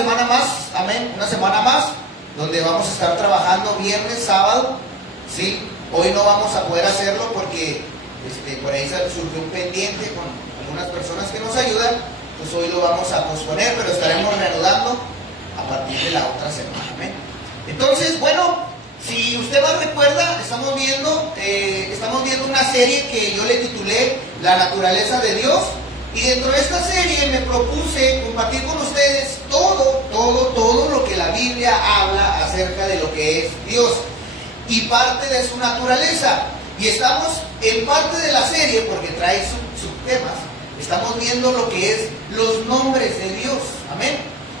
semana más, amén, una semana más, donde vamos a estar trabajando viernes, sábado, ¿sí? Hoy no vamos a poder hacerlo porque por ahí surgió un pendiente con algunas personas que nos ayudan, pues hoy lo vamos a posponer, pero estaremos reanudando a partir de la otra semana, amén. Entonces, bueno, si usted más recuerda, estamos viendo una serie que yo le titulé La naturaleza de Dios. Y dentro de esta serie me propuse compartir con ustedes todo lo que la Biblia habla acerca de lo que es Dios y parte de su naturaleza. Y estamos en parte de la serie, porque trae subtemas, estamos viendo lo que es los nombres de Dios, amén.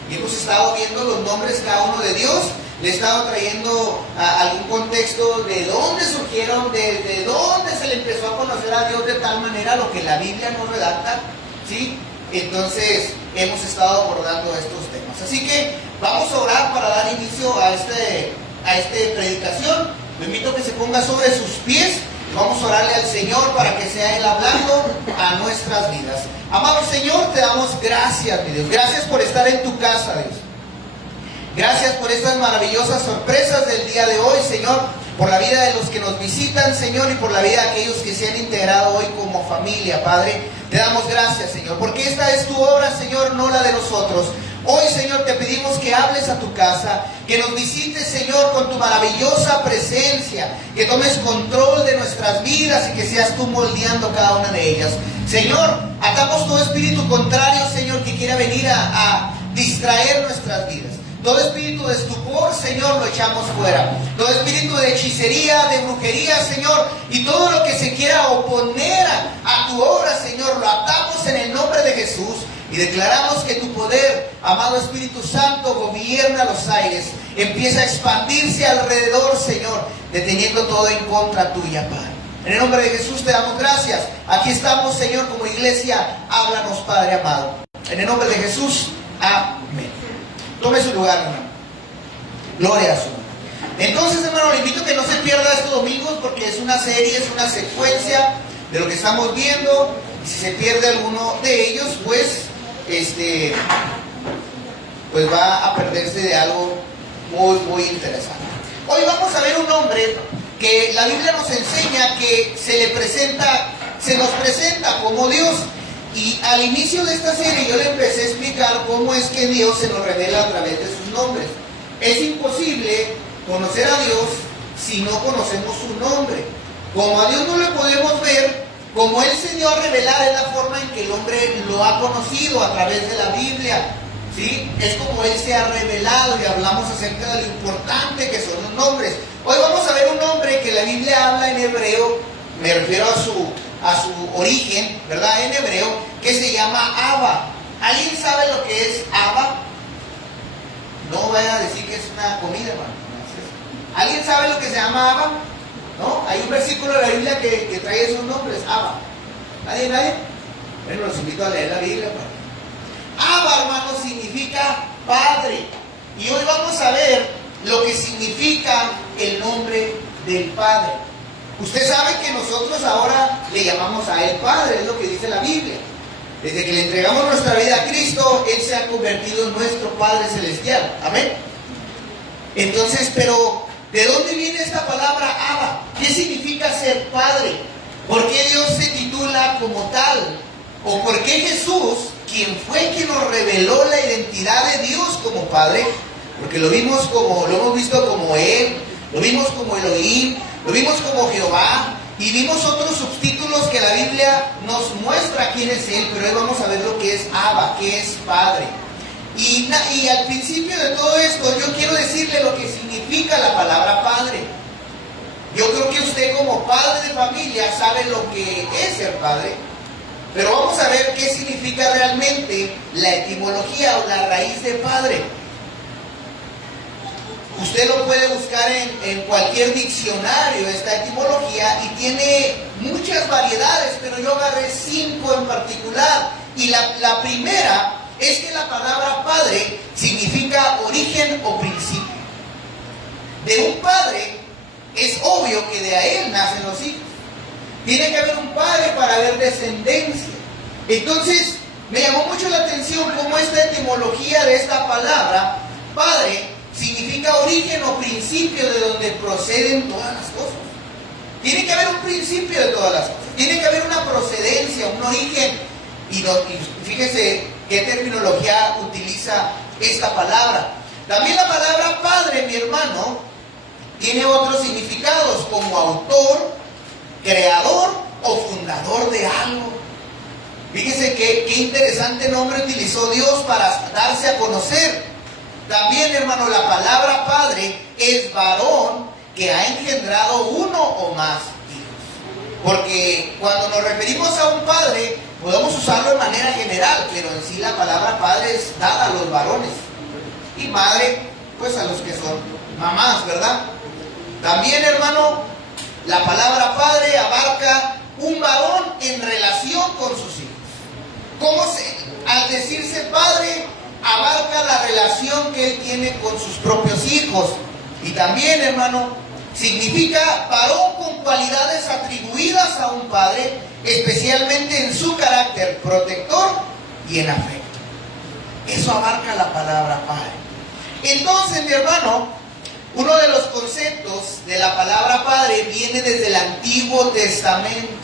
Y hemos estado viendo los nombres cada uno de Dios. Le he estado trayendo algún contexto de dónde surgieron, de dónde se le empezó a conocer a Dios de tal manera, lo que la Biblia nos redacta, ¿sí? Entonces hemos estado abordando estos temas. Así que vamos a orar para dar inicio a esta predicación. Lo invito a que se ponga sobre sus pies. Vamos a orarle al Señor para que sea Él hablando a nuestras vidas. Amado Señor, te damos gracias, mi Dios. Gracias por estar en tu casa, Dios. Gracias por estas maravillosas sorpresas del día de hoy, Señor, por la vida de los que nos visitan, Señor, y por la vida de aquellos que se han integrado hoy como familia, Padre. Te damos gracias, Señor, porque esta es tu obra, Señor, no la de nosotros. Hoy, Señor, te pedimos que hables a tu casa, que nos visites, Señor, con tu maravillosa presencia, que tomes control de nuestras vidas y que seas tú moldeando cada una de ellas. Señor, atamos todo espíritu contrario, Señor, que quiera venir a distraer nuestras vidas. Todo espíritu de estupor, Señor, lo echamos fuera. Todo espíritu de hechicería, de brujería, Señor, y todo lo que se quiera oponer a tu obra, Señor, lo atamos en el nombre de Jesús. Y declaramos que tu poder, amado Espíritu Santo, gobierna los aires. Empieza a expandirse alrededor, Señor, deteniendo todo en contra tuya, Padre. En el nombre de Jesús te damos gracias. Aquí estamos, Señor, como iglesia. Háblanos, Padre amado. En el nombre de Jesús, amén. Tome su lugar, hermano. Gloria a su nombre. Entonces, hermano, le invito a que no se pierda estos domingos, porque es una serie, es una secuencia de lo que estamos viendo. Y si se pierde alguno de ellos, pues va a perderse de algo muy, muy interesante. Hoy vamos a ver un hombre que la Biblia nos enseña que se nos presenta como Dios. Y al inicio de esta serie yo le empecé a explicar cómo es que Dios se nos revela a través de sus nombres. Es imposible conocer a Dios si no conocemos su nombre. Como a Dios no le podemos ver, como Él se dio a revelar, es la forma en que el hombre lo ha conocido a través de la Biblia, ¿sí? Es como Él se ha revelado, y hablamos acerca de lo importante que son los nombres. Hoy vamos a ver un nombre que la Biblia habla en hebreo, me refiero a su origen, ¿verdad? En hebreo, que se llama Abba. ¿Alguien sabe lo que es Abba? No vaya a decir que es una comida, hermano. ¿Alguien sabe lo que se llama Abba? ¿No? Hay un versículo de la Biblia que trae esos nombres, Abba. ¿Nadie? Bueno, los invito a leer la Biblia, hermano. Abba, hermano, significa Padre. Y hoy vamos a ver lo que significa el nombre del Padre. Usted sabe que nosotros ahora le llamamos a Él Padre, es lo que dice la Biblia. Desde que le entregamos nuestra vida a Cristo, Él se ha convertido en nuestro Padre Celestial. Amén. Entonces, pero ¿de dónde viene esta palabra Abba? ¿Qué significa ser Padre? ¿Por qué Dios se titula como tal? ¿O por qué Jesús, quien nos reveló la identidad de Dios como Padre? Porque lo hemos visto como Él, lo vimos como Elohim, lo vimos como Jehová, y vimos otros subtítulos que la Biblia nos muestra quién es Él, pero hoy vamos a ver lo que es Abba, que es Padre. Y al principio de todo esto, yo quiero decirle lo que significa la palabra Padre. Yo creo que usted como padre de familia sabe lo que es ser padre, pero vamos a ver qué significa realmente la etimología o la raíz de padre. Usted lo puede buscar en cualquier diccionario, esta etimología, y tiene muchas variedades, pero yo agarré 5 en particular. Y la primera es que la palabra padre significa origen o principio. De un padre es obvio que de él nacen los hijos. Tiene que haber un padre para haber descendencia. Entonces, me llamó mucho la atención cómo esta etimología de esta palabra, padre, significa origen o principio de donde proceden todas las cosas. Tiene que haber un principio de todas las cosas. Tiene que haber una procedencia, un origen. Y fíjese qué terminología utiliza esta palabra. También la palabra padre, mi hermano, tiene otros significados como autor, creador o fundador de algo. Fíjese qué interesante nombre utilizó Dios para darse a conocer. También, hermano, la palabra padre es varón que ha engendrado uno o más hijos. Porque cuando nos referimos a un padre, podemos usarlo de manera general, pero en sí la palabra padre es dada a los varones. Y madre, pues a los que son mamás, ¿verdad? También, hermano, la palabra padre abarca un varón en relación con sus hijos. Al decirse padre, abarca la relación que él tiene con sus propios hijos. Y también, hermano, significa varón con cualidades atribuidas a un padre, especialmente en su carácter protector y en afecto. Eso abarca la palabra padre. Entonces, mi hermano, uno de los conceptos de la palabra padre viene desde el Antiguo Testamento.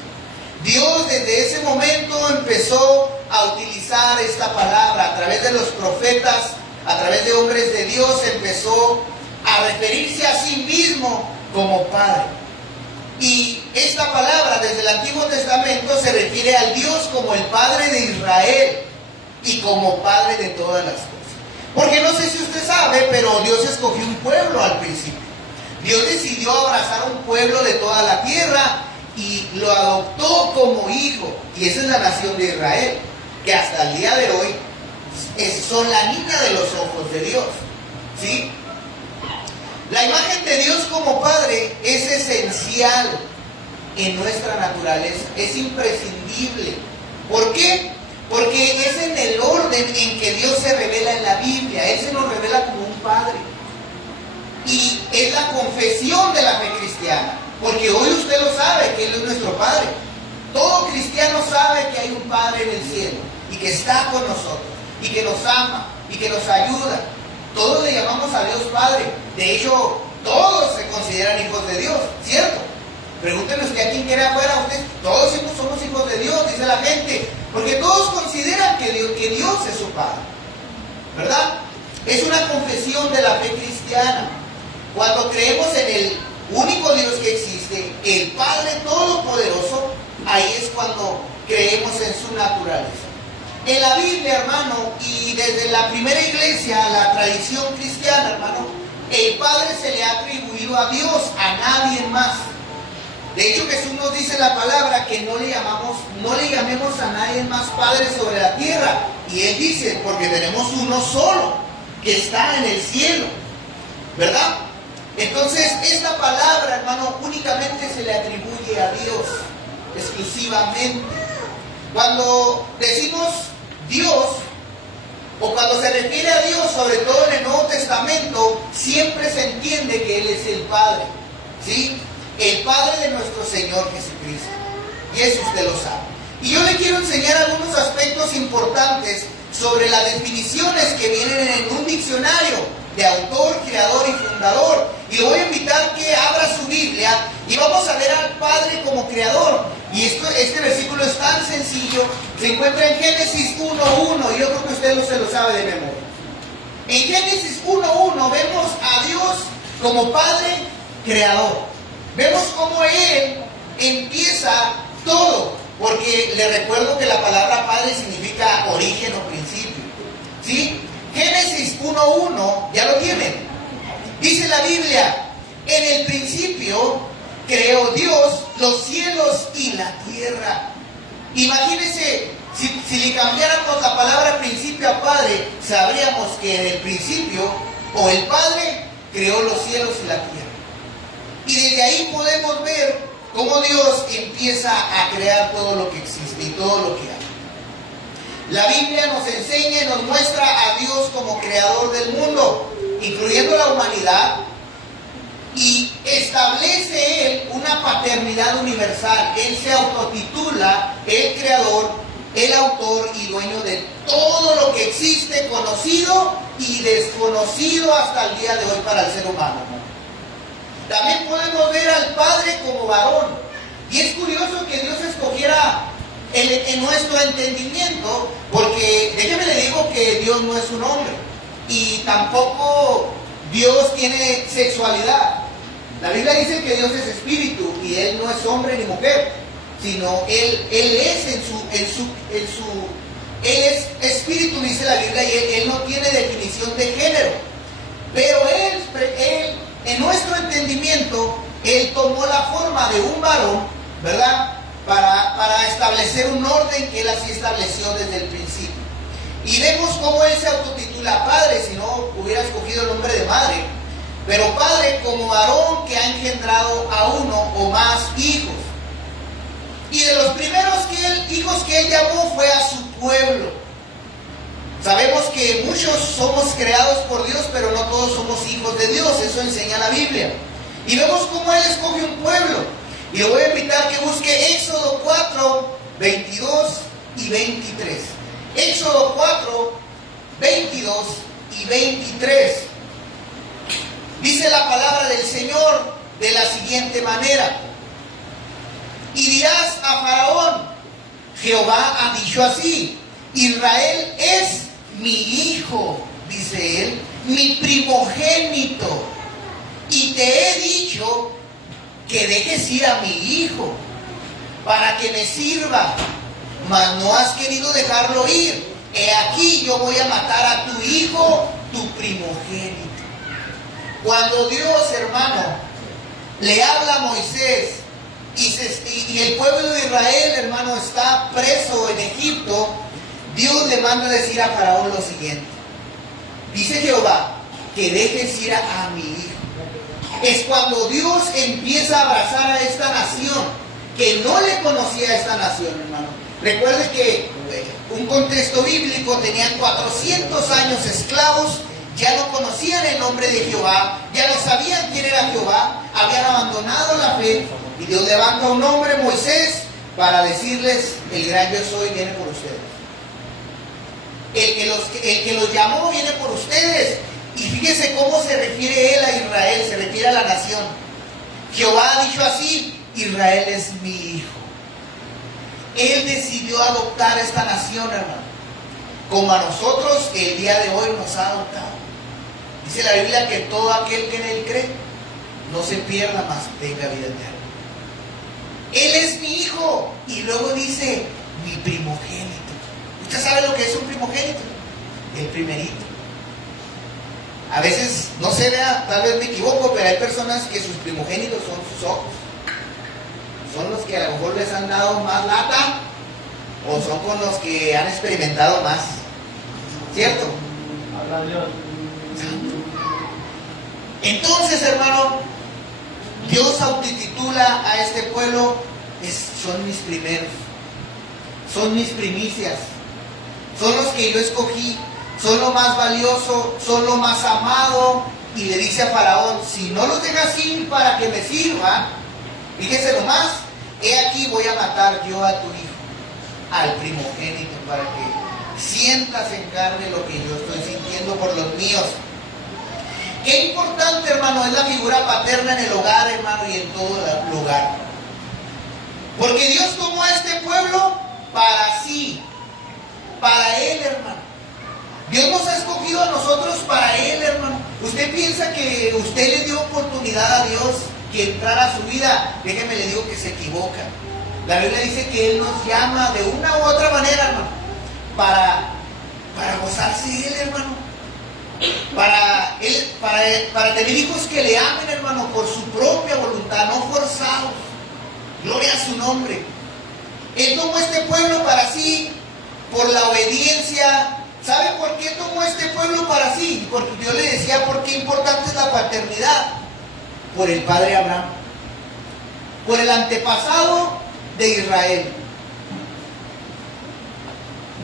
Dios desde ese momento empezó a utilizar esta palabra a través de los profetas, a través de hombres de Dios, empezó a referirse a sí mismo como Padre. Y esta palabra desde el Antiguo Testamento se refiere al Dios como el Padre de Israel y como Padre de todas las cosas. Porque no sé si usted sabe, pero Dios escogió un pueblo al principio. Dios decidió abrazar a un pueblo de toda la tierra y lo adoptó como hijo. Y esa es la nación de Israel, que hasta el día de hoy son la niña de los ojos de Dios. ¿Sí? La imagen de Dios como Padre es esencial en nuestra naturaleza, es imprescindible. ¿Por qué? Porque es en el orden en que Dios se revela en la Biblia. Él se nos revela como un Padre. Y es la confesión de la fe cristiana. Porque hoy usted lo sabe, que Él es nuestro Padre. Todo cristiano sabe que hay un Padre en el cielo y que está con nosotros y que nos ama y que nos ayuda. Todos le llamamos a Dios Padre. De hecho, todos se consideran hijos de Dios, ¿cierto? Pregúntenle usted a quien quiera afuera, ustedes, todos somos hijos de Dios, dice la gente, porque todos consideran que Dios es su Padre, ¿verdad? Es una confesión de la fe cristiana. Cuando creemos en el único Dios que existe, el Padre Todopoderoso, ahí es cuando creemos en su naturaleza. En la Biblia, hermano, y desde la primera iglesia, la tradición cristiana, hermano, el Padre se le ha atribuido a Dios, a nadie más. De hecho, Jesús nos dice en la palabra que no le llamemos a nadie más Padre sobre la tierra. Y Él dice, porque tenemos uno solo, que está en el cielo, ¿verdad? Entonces, esta palabra, hermano, únicamente se le atribuye a Dios, exclusivamente. Cuando decimos Dios, o cuando se refiere a Dios, sobre todo en el Nuevo Testamento, siempre se entiende que Él es el Padre, ¿sí? El Padre de nuestro Señor Jesucristo. Y eso usted lo sabe. Y yo le quiero enseñar algunos aspectos importantes sobre las definiciones que vienen en un diccionario de autor, creador y fundador. Y lo voy a invitar que abra su Biblia y vamos a ver al Padre como creador. Y este versículo es tan sencillo, se encuentra en Génesis 1:1, y yo creo que usted no se lo sabe de memoria. En Génesis 1:1 vemos a Dios como Padre creador. Vemos cómo Él empieza todo, porque le recuerdo que la palabra Padre significa origen o principio, ¿sí? Génesis 1:1, ¿ya lo tienen? Dice la Biblia, en el principio creó Dios los cielos y la tierra. Imagínense, si le cambiáramos la palabra principio a Padre, sabríamos que en el principio, o el Padre creó los cielos y la tierra. Y desde ahí podemos ver cómo Dios empieza a crear todo lo que existe y todo lo que hay. La Biblia nos enseña y nos muestra a Dios como creador del mundo, incluyendo la humanidad, y establece Él una paternidad universal. Él se autotitula el creador, el autor y dueño de todo lo que existe, conocido y desconocido hasta el día de hoy para el ser humano. También podemos ver al Padre como varón. Y es curioso que Dios escogiera en nuestro entendimiento, porque déjeme le digo que Dios no es un hombre y tampoco Dios tiene sexualidad. La Biblia dice que Dios es espíritu y Él no es hombre ni mujer, sino Él es Él es espíritu, dice la Biblia, y Él no tiene definición de género. Pero Él, en nuestro entendimiento, Él tomó la forma de un varón, ¿verdad? Para establecer un orden que Él así estableció desde el principio. Y vemos cómo Él se autotitula Padre, si no hubiera escogido el nombre de madre. Pero Padre como varón que ha engendrado a uno o más hijos. Y de los primeros hijos que Él llamó fue a su pueblo. Sabemos que muchos somos creados por Dios, pero no todos somos hijos de Dios. Eso enseña la Biblia. Y vemos cómo Él escoge un pueblo. Y le voy a invitar que busque Éxodo 4, 22 y 23. Éxodo 4, 22 y 23. Dice la palabra del Señor de la siguiente manera. Y dirás a Faraón, Jehová ha dicho así, Israel es mi hijo, dice él, mi primogénito. Y te he dicho que dejes ir a mi hijo para que me sirva, mas no has querido dejarlo ir. He aquí yo voy a matar a tu hijo, tu primogénito. Cuando Dios, hermano, le habla a Moisés y el pueblo de Israel, hermano, está preso en Egipto, Dios le manda a decir a Faraón lo siguiente. Dice Jehová, que dejes ir a mi hijo. Es cuando Dios empieza a abrazar a esta nación, que no le conocía a esta nación, hermano. Recuerde que un contexto bíblico, tenían 400 años esclavos, ya no conocían el nombre de Jehová, ya no sabían quién era Jehová, habían abandonado la fe, y Dios levanta un hombre, Moisés, para decirles, el gran yo soy viene por ustedes. El que los llamó viene por ustedes. Y fíjese cómo se refiere él a Israel, se refiere a la nación. Jehová ha dicho así, Israel es mi hijo. Él decidió adoptar esta nación, hermano, como a nosotros que el día de hoy nos ha adoptado. Dice la Biblia que todo aquel que en él cree no se pierda, más tenga vida eterna. Él es mi hijo. Y luego dice, mi primogénito. ¿Usted sabe lo que es un primogénito? El primerito. A veces, no sé, tal vez me equivoco, pero hay personas que sus primogénitos son sus ojos. Son los que a lo mejor les han dado más lata, o son con los que han experimentado más. ¿Cierto? Habla Dios. Entonces, hermano, Dios autotitula a este pueblo, son mis primeros, son mis primicias, son los que yo escogí, son lo más valioso, son lo más amado. Y le dice a Faraón, si no los dejas ir para que me sirva, fíjese nomás, he aquí voy a matar yo a tu hijo, al primogénito, para que sientas en carne lo que yo estoy sintiendo por los míos. Qué importante, hermano, es la figura paterna en el hogar, hermano, y en todo lugar. Porque Dios tomó a este pueblo para sí, para Él, hermano. Dios nos ha escogido a nosotros para Él, hermano. ¿Usted piensa que usted le dio oportunidad a Dios que entrara a su vida? Déjeme le digo que se equivoca. La Biblia dice que Él nos llama de una u otra manera, hermano, para gozarse de Él, hermano. Para tener hijos que le amen, hermano, por su propia voluntad, no forzados. Gloria a su nombre. Él tomó este pueblo para sí por la obediencia. ¿Sabe por qué tomó este pueblo para sí? Porque Dios le decía por qué importante es la paternidad. Por el padre Abraham, por el antepasado de Israel.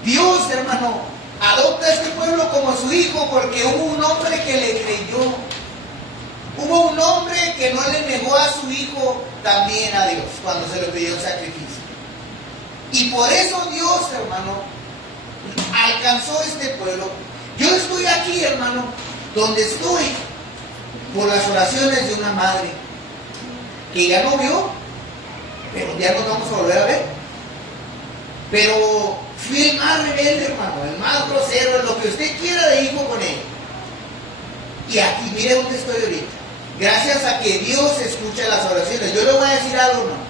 Dios, hermano, adopta a este pueblo como su hijo porque hubo un hombre que le creyó. Hubo un hombre que no le negó a su hijo también a Dios cuando se le pidió el sacrificio. Y por eso Dios, hermano, alcanzó este pueblo. Yo estoy aquí, hermano, donde estoy, por las oraciones de una madre, que ya no vio, pero ya nos vamos a volver a ver. Pero fui el más rebelde, hermano, el más grosero, lo que usted quiera de hijo con él. Y aquí, mire dónde estoy ahorita. Gracias a que Dios escucha las oraciones. Yo le voy a decir algo, hermano.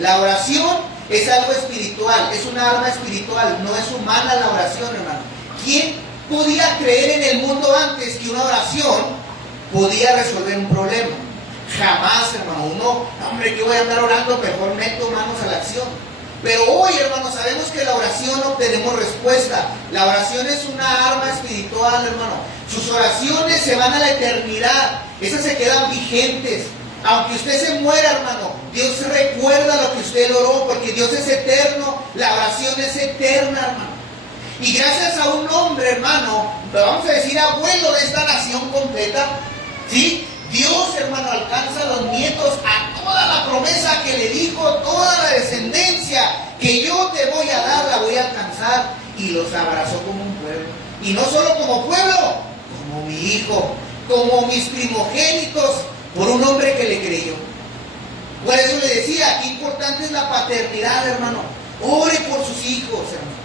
La oración es algo espiritual, es una arma espiritual, no es humana la oración, hermano. ¿Quién podía creer en el mundo antes que una oración podía resolver un problema? Jamás, hermano. Uno, hombre, que voy a andar orando, mejor meto manos a la acción. Pero hoy, hermano, sabemos que la oración obtenemos respuesta. La oración es una arma espiritual, hermano. Sus oraciones se van a la eternidad. Esas se quedan vigentes. Aunque usted se muera, hermano, Dios recuerda lo que usted oró, porque Dios es eterno. La oración es eterna, hermano. Y gracias a un hombre, hermano, vamos a decir abuelo de esta nación completa, ¿sí? Dios, hermano, alcanza a los nietos a toda la promesa que le dijo, toda la descendencia que yo te voy a dar, la voy a alcanzar. Y los abrazó como un pueblo. Y no solo como pueblo, como mi hijo, como mis primogénitos, por un hombre que le creyó. Por eso le decía, qué importante es la paternidad, hermano. Ore por sus hijos, hermano.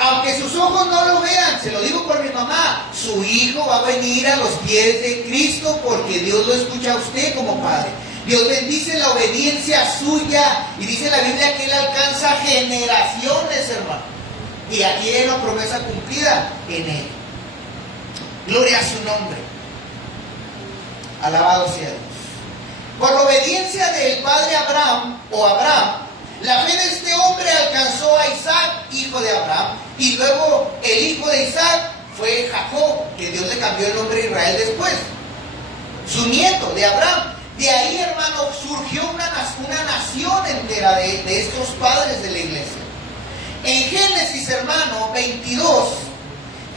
Aunque sus ojos no lo vean, se lo digo por mi mamá, su hijo va a venir a los pies de Cristo porque Dios lo escucha a usted como padre. Dios bendice la obediencia suya y dice la Biblia que Él alcanza generaciones, hermano. Y aquí hay una promesa cumplida en Él. Gloria a su nombre. Alabado sea Dios. Por la obediencia del padre Abraham, la fe de este hombre alcanzó a Isaac, hijo de Abraham, y luego el hijo de Isaac fue Jacob, que Dios le cambió el nombre a Israel después, su nieto de Abraham. De ahí, hermano, surgió una nación entera de estos padres de la iglesia. En Génesis, hermano, 22,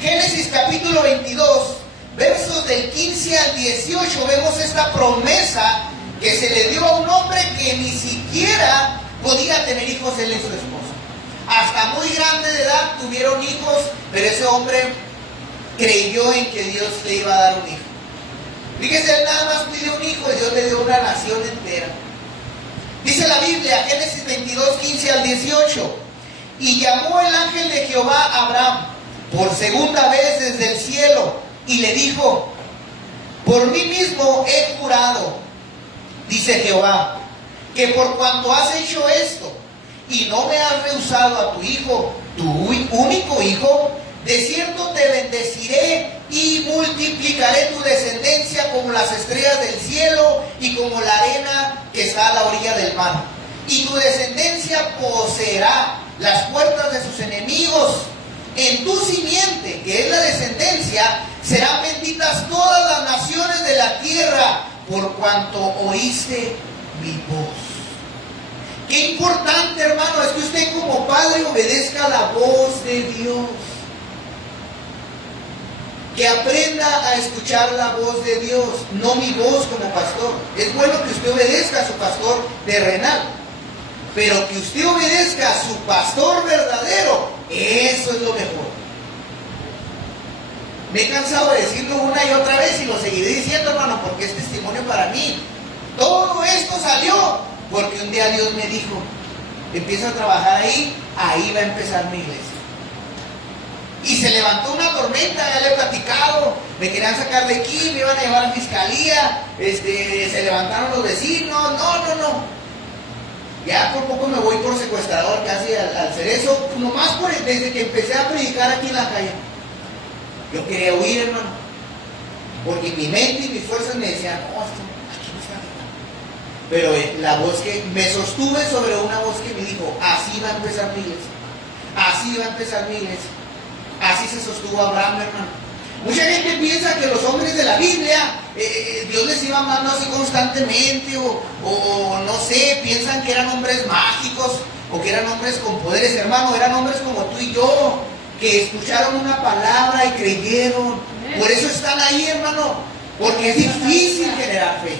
Génesis capítulo 22, versos del 15 al 18, vemos esta promesa que se le dio a un hombre que ni siquiera podía tener hijos él y su esposa. Hasta muy grande de edad tuvieron hijos, pero ese hombre creyó en que Dios le iba a dar un hijo. Fíjese, él nada más pidió un hijo y Dios le dio una nación entera. Dice la Biblia, Génesis 22, 15 al 18. Y llamó el ángel de Jehová a Abraham por segunda vez desde el cielo y le dijo: por mí mismo he jurado, dice Jehová, que por cuanto has hecho esto y no me has rehusado a tu hijo, tu único hijo, de cierto te bendeciré y multiplicaré tu descendencia como las estrellas del cielo y como la arena que está a la orilla del mar. Y tu descendencia poseerá las puertas de sus enemigos. En tu simiente, que es la descendencia, serán benditas todas las naciones de la tierra, por cuanto oíste mi voz. Qué importante, hermano, es que usted como padre obedezca la voz de Dios. Que aprenda a escuchar la voz de Dios, no mi voz como pastor. Es bueno que usted obedezca a su pastor terrenal, pero que usted obedezca a su pastor verdadero, eso es lo mejor. Me he cansado de decirlo una y otra vez y lo seguiré diciendo, hermano, porque es testimonio para mí. Todo esto salió porque un día Dios me dijo: empieza a trabajar ahí, ahí va a empezar mi iglesia. Y se levantó una tormenta, ya le he platicado, me querían sacar de aquí, me iban a llevar a la fiscalía, se levantaron los vecinos, no. Ya por poco me voy por secuestrador casi al cerezo, nomás desde que empecé a predicar aquí en la calle. Yo quería huir, hermano, porque mi mente y mis fuerzas me decían: no, esto aquí no se va a. Pero la voz que me sostuve sobre una voz que me dijo: así va a empezar mi iglesia, así va a empezar mi iglesia. Así se sostuvo Abraham, hermano. Mucha gente piensa que los hombres de la Biblia, Dios les iba mandando así constantemente, o no sé, piensan que eran hombres mágicos, o que eran hombres con poderes, hermano. Eran hombres como tú y yo, que escucharon una palabra y creyeron. Por eso están ahí, hermano, porque es difícil generar fe.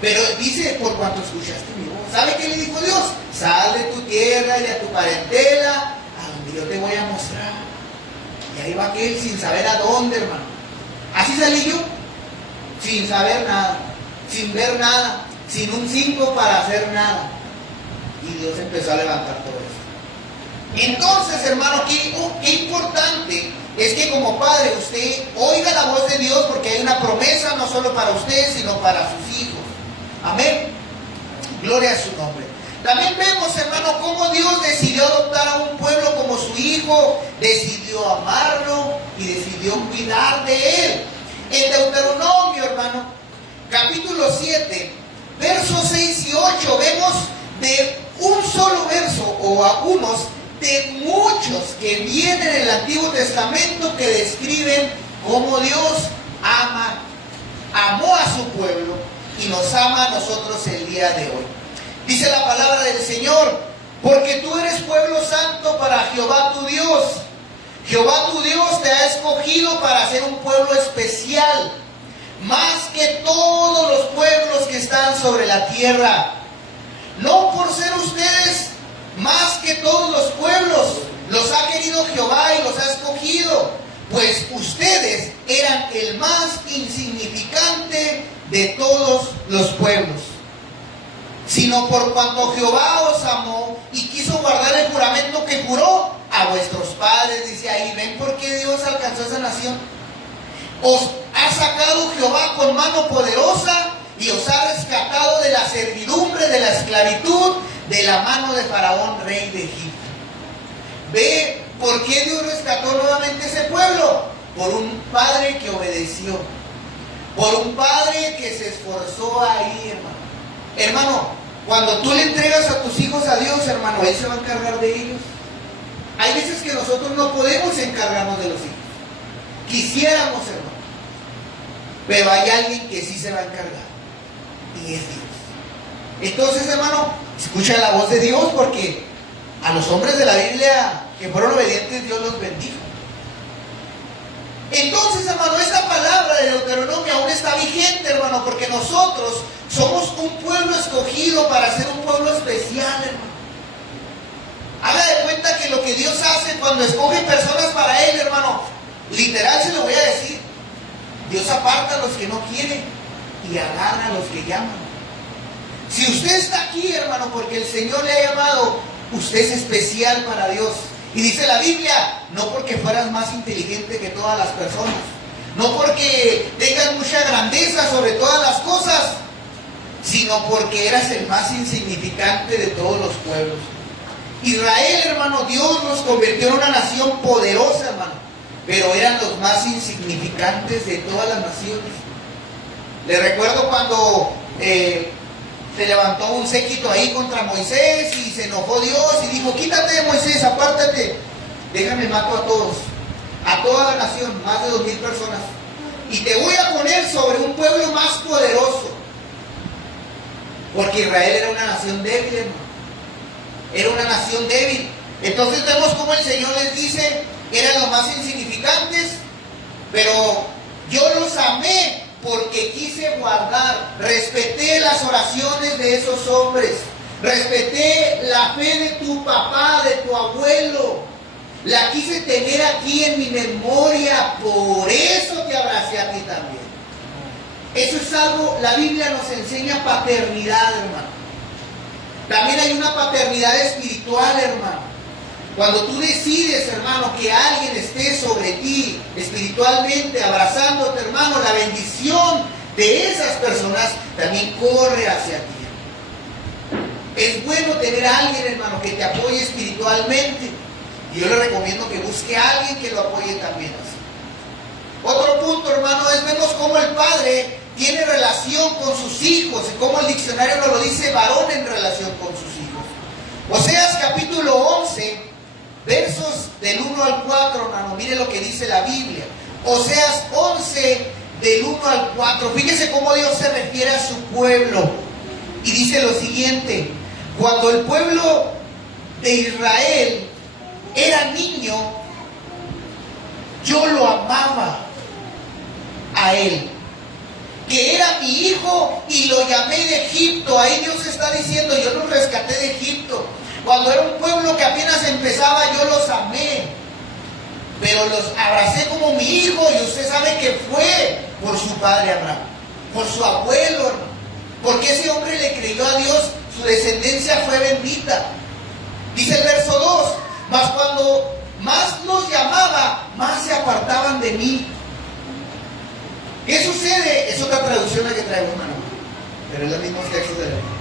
Pero dice: por cuanto escuchaste mi voz. ¿Sabe qué le dijo Dios? Sal de tu tierra y de tu parentela, a donde yo te voy a mostrar. Y ahí va aquel sin saber a dónde, hermano. Así salí yo, sin saber nada, sin ver nada, sin un 5 para hacer nada. Y Dios empezó a levantar todo esto. Entonces, hermano, qué importante es que como padre usted oiga la voz de Dios, porque hay una promesa no solo para usted, sino para sus hijos. Amén. Gloria a su nombre. También vemos, hermano, cómo Dios decidió adoptar a un pueblo como su hijo, decidió amarlo y decidió cuidar de él. En Deuteronomio, hermano, capítulo 7, versos 6 y 8, vemos de un solo verso o algunos de muchos que vienen en el Antiguo Testamento que describen cómo Dios amó a su pueblo y nos ama a nosotros el día de hoy. Dice la palabra del Señor: porque tú eres pueblo santo para Jehová tu Dios. Jehová tu Dios te ha escogido para ser un pueblo especial, más que todos los pueblos que están sobre la tierra. No por ser ustedes más que todos los pueblos, los ha querido Jehová y los ha escogido, pues ustedes eran el más insignificante de todos los pueblos. Sino por cuanto Jehová os amó y quiso guardar el juramento que juró a vuestros padres. Dice ahí, ¿ven por qué Dios alcanzó esa nación? Os ha sacado Jehová con mano poderosa y os ha rescatado de la servidumbre, de la esclavitud, de la mano de Faraón, rey de Egipto. ¿Ve por qué Dios rescató nuevamente ese pueblo? Por un padre que obedeció, por un padre que se esforzó ahí, hermano. Hermano, cuando tú le entregas a tus hijos a Dios, hermano, Él se va a encargar de ellos. Hay veces que nosotros no podemos encargarnos de los hijos. Quisiéramos, hermano, pero hay alguien que sí se va a encargar, y es Dios. Entonces, hermano, escucha la voz de Dios, porque a los hombres de la Biblia que fueron obedientes, Dios los bendijo. Entonces, hermano, esta palabra de Deuteronomio aún está vigente, hermano, porque nosotros somos un pueblo escogido para ser un pueblo especial, hermano. Haga de cuenta que lo que Dios hace cuando escoge personas para Él, hermano, literal se lo voy a decir: Dios aparta a los que no quiere y agarra a los que llaman. Si usted está aquí, hermano, porque el Señor le ha llamado, usted es especial para Dios. Y dice la Biblia, no porque fueras más inteligente que todas las personas, no porque tengas mucha grandeza sobre todas las cosas, sino porque eras el más insignificante de todos los pueblos. Israel, hermano, Dios los convirtió en una nación poderosa, hermano, pero eran los más insignificantes de todas las naciones. Le recuerdo cuando se levantó un séquito ahí contra Moisés y se enojó Dios y dijo: quítate, Moisés, apártate, déjame mato a todos, a toda la nación, más de 2,000 personas, y te voy a poner sobre un pueblo más poderoso. Porque Israel era una nación débil, hermano. Era una nación débil. Entonces vemos cómo el Señor les dice: eran los más insignificantes, pero yo los amé porque quise guardar, respeté las oraciones de esos hombres, respeté la fe de tu papá, de tu abuelo, la quise tener aquí en mi memoria, por eso te abracé a ti también. Eso es algo, la Biblia nos enseña paternidad, hermano. También hay una paternidad espiritual, hermano. Cuando tú decides, hermano, que alguien esté sobre ti espiritualmente, abrazándote, hermano, la bendición de esas personas también corre hacia ti. Es bueno tener a alguien, hermano, que te apoye espiritualmente. Y yo le recomiendo que busque a alguien que lo apoye también así. Otro punto, hermano, es vemos cómo el padre tiene relación con sus hijos, y cómo el diccionario nos lo dice: varón en relación con sus hijos. Oseas capítulo 11, versos del 1 al 4, hermano, mire lo que dice la Biblia. Oseas 11, del 1 al 4. Fíjese cómo Dios se refiere a su pueblo. Y dice lo siguiente: cuando el pueblo de Israel era niño, yo lo amaba a él. Que era era mi hijo y lo llamé de Egipto. Ahí Dios está diciendo, yo los rescaté de Egipto. Cuando era un pueblo que apenas empezaba, yo los amé, pero los abracé como mi hijo. Y usted sabe que fue por su padre Abraham, por su abuelo, hermano, porque ese hombre le creyó a Dios, su descendencia fue bendita. Dice el verso 2, mas cuando más los llamaba, más se apartaban de mí. ¿Qué sucede? Es otra traducción la que traigo, hermano, pero es los mismos textos de la Biblia.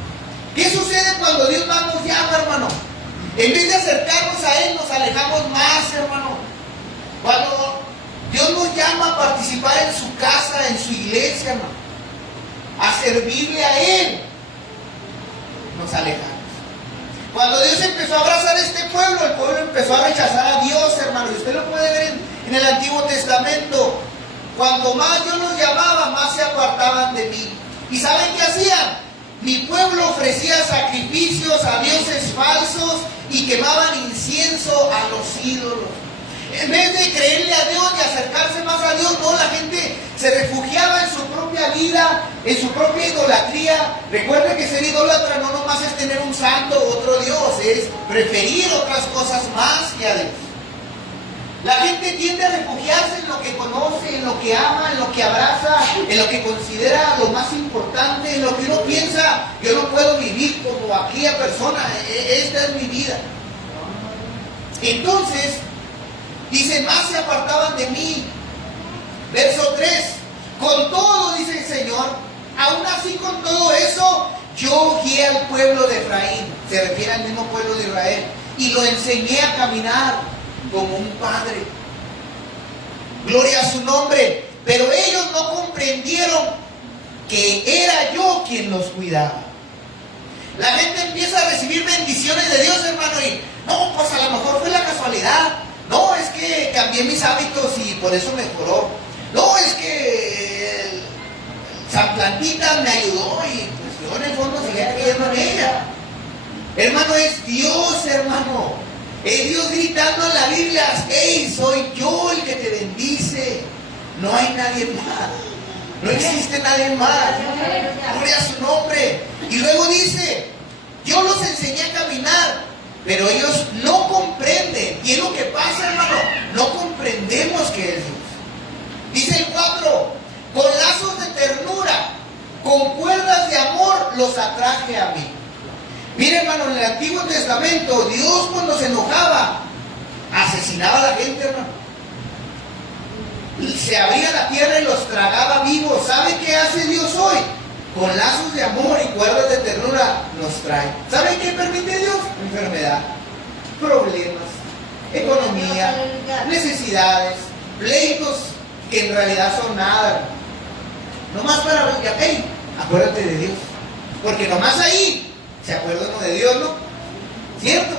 ¿Qué sucede cuando Dios más nos llama, hermano? En vez de acercarnos a Él, nos alejamos más, hermano. Cuando Dios nos llama a participar en su casa, en su iglesia, hermano, a servirle a Él, nos alejamos. Cuando Dios empezó a abrazar a este pueblo, el pueblo empezó a rechazar a Dios, hermano. Y usted lo puede ver en el Antiguo Testamento. Cuando más yo los llamaba, más se apartaban de mí. ¿Y saben qué hacían? Mi pueblo ofrecía sacrificios a dioses falsos y quemaban incienso a los ídolos. En vez de creerle a Dios y acercarse más a Dios, no, la gente se refugiaba en su propia vida, en su propia idolatría. Recuerde que ser idólatra no nomás es tener un santo o otro Dios, es preferir otras cosas más que a Dios. La gente tiende a refugiarse en lo que conoce, en lo que ama, en lo que abraza, en lo que considera lo más importante, en lo que uno piensa, yo no puedo vivir como aquella persona, esta es mi vida. Entonces, dice, más se apartaban de mí. Verso 3, con todo, dice el Señor, aún así con todo eso, yo guié al pueblo de Efraín, se refiere al mismo pueblo de Israel, y lo enseñé a caminar como un padre. Gloria a su nombre. Pero ellos no comprendieron que era yo quien los cuidaba. La gente empieza a recibir bendiciones de Dios, hermano, y no, pues a lo mejor fue la casualidad. No, es que cambié mis hábitos y por eso mejoró. No, es que San Plantita me ayudó y pues yo en el fondo seguía creyendo en ella. Hermano, es Dios, hermano. Es Dios gritando en la Biblia, hey, soy yo el que te bendice. No hay nadie más. No existe nadie más. Gloria a su nombre. Y luego dice, yo los enseñé a caminar, pero ellos no comprenden. Y es lo que pasa, hermano. No comprendemos que es Dios. Dice el 4, con lazos de ternura, con cuerdas de amor, los atraje a mí. Mire, hermano, en el Antiguo Testamento, Dios cuando se enojaba, asesinaba a la gente, hermano. Se abría la tierra y los tragaba vivos. ¿Sabe qué hace Dios hoy? Con lazos de amor y cuerdas de ternura nos trae. ¿Sabe qué permite Dios? Enfermedad, problemas, economía, necesidades, pleitos que en realidad son nada, hermano. Nomás para ver, hey, acuérdate de Dios. Porque nomás ahí se acuerda uno de Dios, ¿no? ¿Cierto?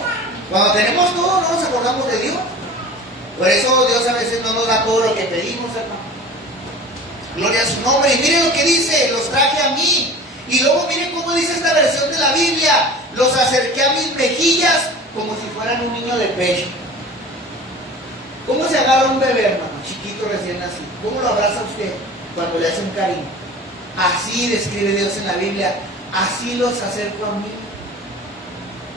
Cuando tenemos todo, no nos acordamos de Dios. Por eso Dios a veces no nos da todo lo que pedimos, hermano. Gloria a su nombre. Y miren lo que dice, los traje a mí. Y luego miren cómo dice esta versión de la Biblia. Los acerqué a mis mejillas como si fueran un niño de pecho. ¿Cómo se agarra un bebé, hermano? Chiquito, recién nacido. ¿Cómo lo abraza usted cuando le hace un cariño? Así describe Dios en la Biblia. Así los acerco a mí,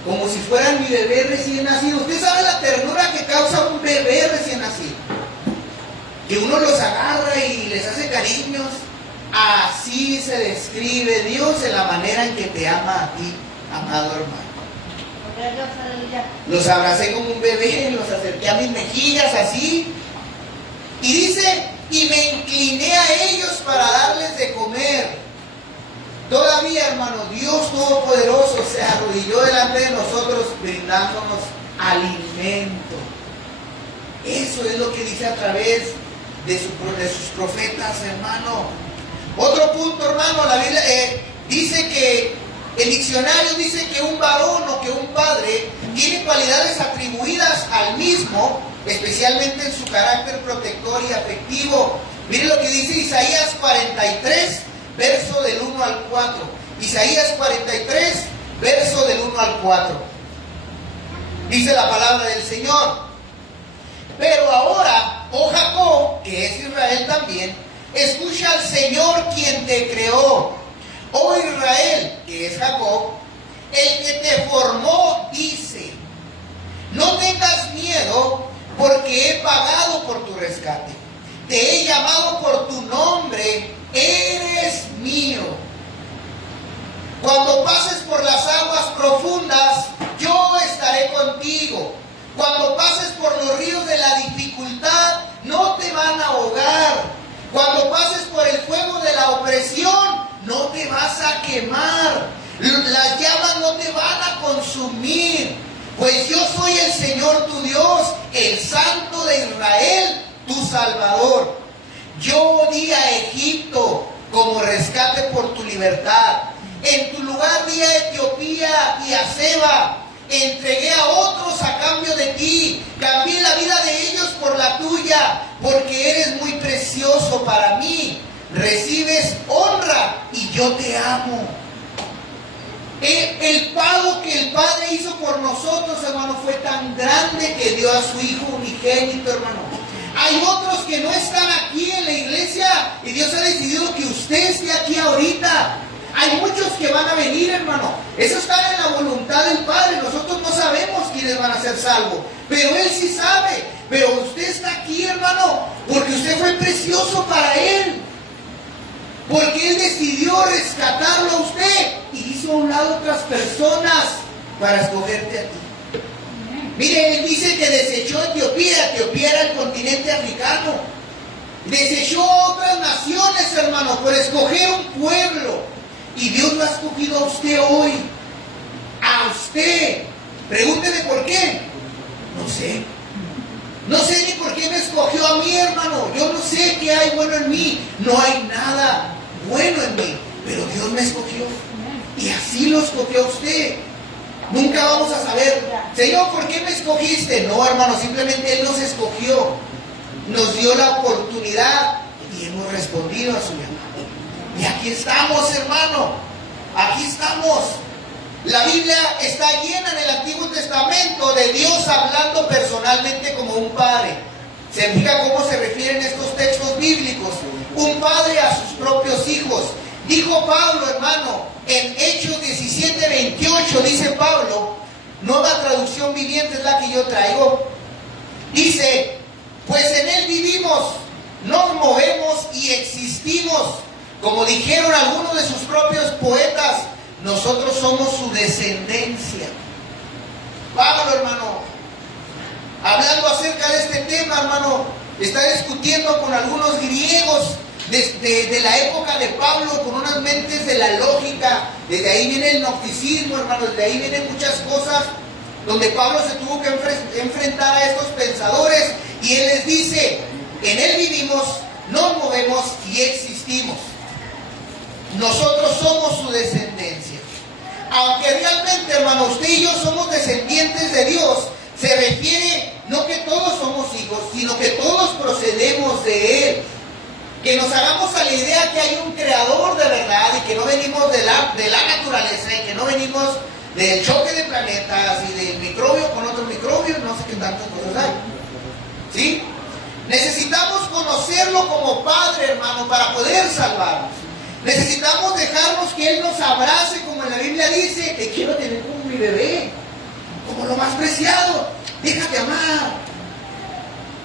como si fueran mi bebé recién nacido. Usted sabe la ternura que causa un bebé recién nacido, que uno los agarra y les hace cariños. Así se describe Dios en la manera en que te ama a ti, amado hermano. Los abracé como un bebé, los acerqué a mis mejillas, así. Y dice, y me incliné a ellos para darles de comer. Todavía, hermano, Dios Todopoderoso se arrodilló delante de nosotros brindándonos alimento. Eso es lo que dice a través de sus profetas, hermano. Otro punto, hermano, la Biblia dice que el diccionario dice que un varón o que un padre tiene cualidades atribuidas al mismo, especialmente en su carácter protector y afectivo. Miren lo que dice Isaías 43, verso del 1 al 4. Isaías 43, verso del 1 al 4. Dice la palabra del Señor: pero ahora, oh Jacob, que es Israel también, escucha al Señor quien te creó. Oh Israel, que es Jacob, el que te formó, dice: no tengas miedo, porque he pagado por tu rescate. Te he llamado por tu nombre, eres mío. Cuando pases por las aguas profundas, yo estaré contigo. Cuando pases por los ríos de la dificultad, no te van a ahogar. Cuando pases por el fuego de la opresión, no te vas a quemar. Las llamas no te van a consumir. Pues yo soy el Señor tu Dios, el Santo de Israel, tu Salvador. Yo di a Egipto como rescate por tu libertad. En tu lugar di a Etiopía y a Seba. Entregué a otros a cambio de ti. Cambié la vida de ellos por la tuya, porque eres muy precioso para mí. Recibes honra y yo te amo. El pago que el Padre hizo por nosotros, hermano, fue tan grande que dio a su Hijo unigénito, hermano. Hay otros que no están aquí en la iglesia y Dios ha decidido que usted esté aquí ahorita. Hay muchos que van a venir, hermano. Eso está en la voluntad del Padre. Nosotros no sabemos quiénes van a ser salvos, pero Él sí sabe. Pero usted está aquí, hermano, porque usted fue precioso para Él. Porque Él decidió rescatarlo a usted y hizo a un lado otras personas para escogerte a ti. Mire, Él dice que desechó a Etiopía. Etiopía era el continente africano. Desechó a otras naciones, hermano, por escoger un pueblo. Y Dios lo ha escogido a usted hoy. A usted. Pregúnteme por qué. No sé. No sé ni por qué me escogió a mí, hermano. Yo no sé qué hay bueno en mí. No hay nada bueno en mí. Pero Dios me escogió. Y así lo escogió a usted. Nunca vamos a saber, Señor, ¿por qué me escogiste? No, hermano, simplemente Él nos escogió. Nos dio la oportunidad y hemos respondido a su llamado. Y aquí estamos, hermano. Aquí estamos. La Biblia está llena en el Antiguo Testamento de Dios hablando personalmente como un padre. ¿Se fija cómo se refieren estos textos bíblicos? Un padre a sus propios hijos. Dijo Pablo, hermano, en Hechos 17:28, dice Pablo, nueva traducción viviente es la que yo traigo. Dice: pues en Él vivimos, nos movemos y existimos. Como dijeron algunos de sus propios poetas, nosotros somos su descendencia. Pablo, hermano, hablando acerca de este tema, hermano, está discutiendo con algunos griegos de la época de Pablo, con unas mentes de la lógica. Desde ahí viene el gnosticismo, hermano, desde ahí vienen muchas cosas donde Pablo se tuvo que enfrentar a estos pensadores, y él les dice: en Él vivimos, nos movemos y existimos. Nosotros somos su descendencia. Aunque realmente, hermano, usted y yo somos descendientes de Dios, se refiere no que todos somos hijos, sino que todos procedemos de Él. Que nos hagamos a la idea que hay un creador de verdad y que no venimos de la naturaleza, y que no venimos del choque de planetas y del microbio con otro microbio, no sé qué tantas cosas hay. ¿Sí? Necesitamos conocerlo como Padre, hermano, para poder salvarnos. Necesitamos dejarnos que Él nos abrace, como en la Biblia dice: te quiero tener como mi bebé, como lo más preciado. Déjate amar.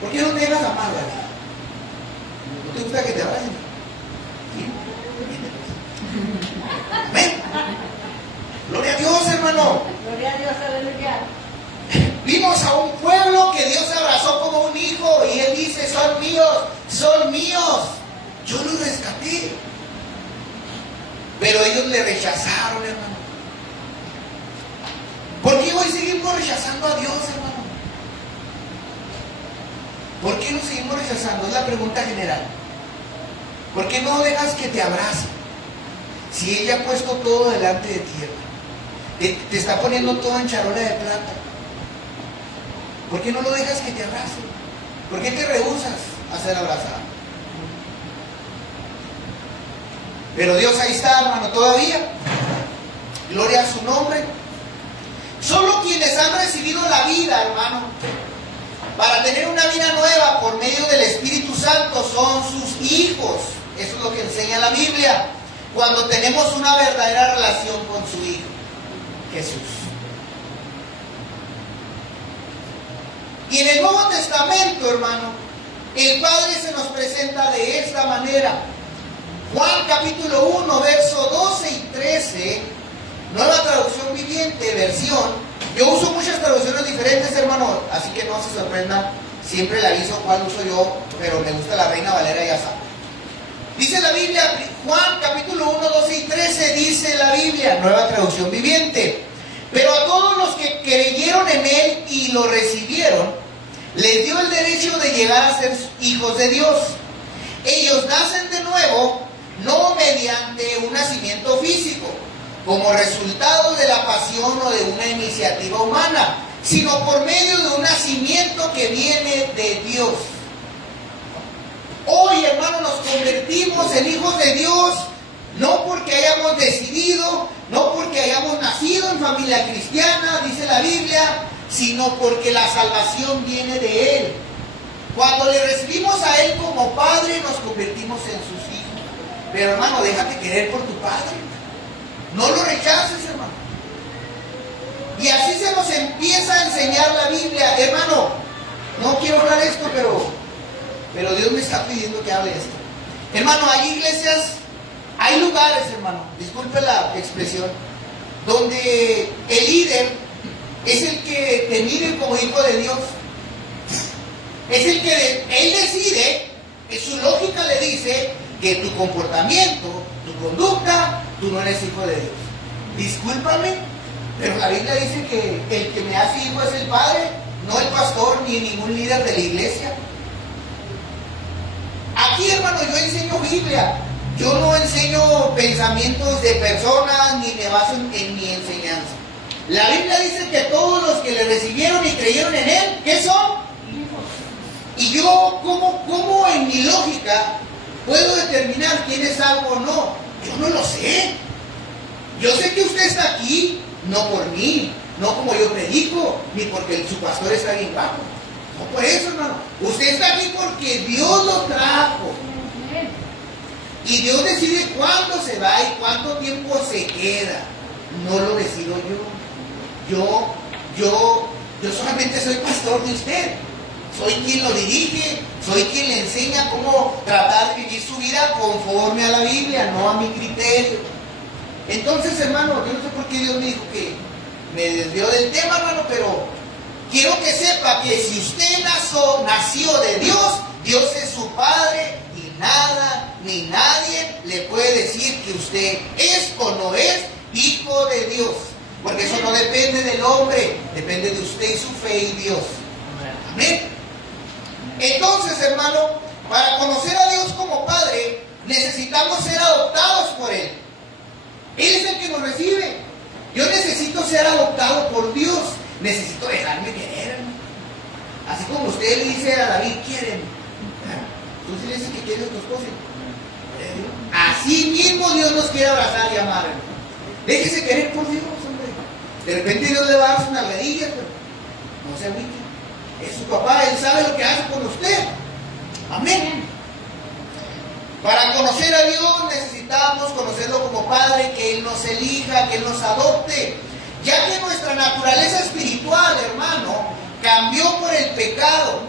¿Por qué no te dejas amar, David? ¿No te gusta que te abracen? ¿Sí? Amén. Gloria a Dios, hermano. Gloria a Dios, aleluya. Vimos a un pueblo que Dios abrazó como un hijo, y Él dice: son míos, son míos. Yo los rescaté. Pero ellos le rechazaron, hermano. ¿Por qué hoy seguimos rechazando a Dios, hermano? ¿Por qué nos seguimos rechazando? Es la pregunta general. ¿Por qué no dejas que te abrace? Si ella ha puesto todo delante de ti, hermano. Te está poniendo todo en charola de plata. ¿Por qué no lo dejas que te abrace? ¿Por qué te rehusas a ser abrazado? Pero Dios ahí está, hermano, todavía. Gloria a su nombre. Solo quienes han recibido la vida, hermano, para tener una vida nueva por medio del Espíritu Santo son sus hijos. Eso es lo que enseña la Biblia. Cuando tenemos una verdadera relación con su Hijo, Jesús. Y en el Nuevo Testamento, hermano, el Padre se nos presenta de esta manera. Juan capítulo 1, verso 12 y 13, Nueva Traducción Viviente, versión. Yo uso muchas traducciones diferentes, hermano, así que no se sorprendan. Siempre le aviso cuál uso yo, pero me gusta la Reina Valera, ya saben. Dice la Biblia, Juan capítulo 1, 12 y 13, dice la Biblia, Nueva Traducción Viviente. Pero a todos los que creyeron en Él y lo recibieron, les dio el derecho de llegar a ser hijos de Dios. Ellos nacen de nuevo, no mediante un nacimiento físico, como resultado de la pasión o de una iniciativa humana, sino por medio de un nacimiento que viene de Dios. Hoy, hermano, nos convertimos en hijos de Dios, no porque hayamos decidido, no porque hayamos nacido en familia cristiana, dice la Biblia, sino porque la salvación viene de Él. Cuando le recibimos a Él como Padre, nos convertimos en sus hijos. Pero, hermano, déjate querer por tu Padre. No lo rechaces, hermano. Y así se nos empieza a enseñar la Biblia. Hermano, no quiero hablar esto, pero Dios me está pidiendo que hable esto. Hermano, hay iglesias, hay lugares, hermano, disculpe la expresión, donde el líder es el que te mide como hijo de Dios. Es el que él decide, su lógica le dice que tu comportamiento, tu conducta, tú no eres hijo de Dios. Discúlpame, pero la Biblia dice que el que me hace hijo es el Padre, no el pastor ni ningún líder de la iglesia. Aquí, hermano, yo enseño Biblia. Yo no enseño pensamientos de personas ni me baso en mi enseñanza. La Biblia dice que todos los que le recibieron y creyeron en Él, ¿qué son? Y yo, ¿cómo en mi lógica puedo determinar quién es salvo o no? Yo no lo sé. Yo sé que usted está aquí, no por mí, no como yo predico, ni porque su pastor está bien bajo. No por eso, hermano. Usted está aquí porque Dios lo trajo. Y Dios decide cuándo se va y cuánto tiempo se queda. No lo decido yo. Yo solamente soy pastor de usted. Soy quien lo dirige, soy quien le enseña cómo tratar de vivir su vida conforme a la Biblia, no a mi criterio. Entonces, hermano, yo no sé por qué Dios me dijo que me desvió del tema, hermano, pero quiero que sepa que si usted nació de Dios, Dios es su Padre y nada ni nadie le puede decir que usted es o no es hijo de Dios. Porque eso no depende del hombre, depende de usted y su fe y Dios. Amén. Entonces, hermano, para conocer a Dios como Padre, necesitamos ser adoptados por Él. Él es el que nos recibe. Yo necesito ser adoptado por Dios. Necesito dejarme querer. Así como usted le dice a David, quieren. Tú sí le dices que quieres a tu esposa. Así mismo Dios nos quiere abrazar y amar. Déjese querer por Dios, hombre. De repente Dios le va a dar sus nalgadillas, pero no se agüite. Es su papá, Él sabe lo que hace con usted. Amén. Para conocer a Dios necesitamos conocerlo como Padre, que Él nos elija, que Él nos adopte. Ya que nuestra naturaleza espiritual, hermano, cambió por el pecado.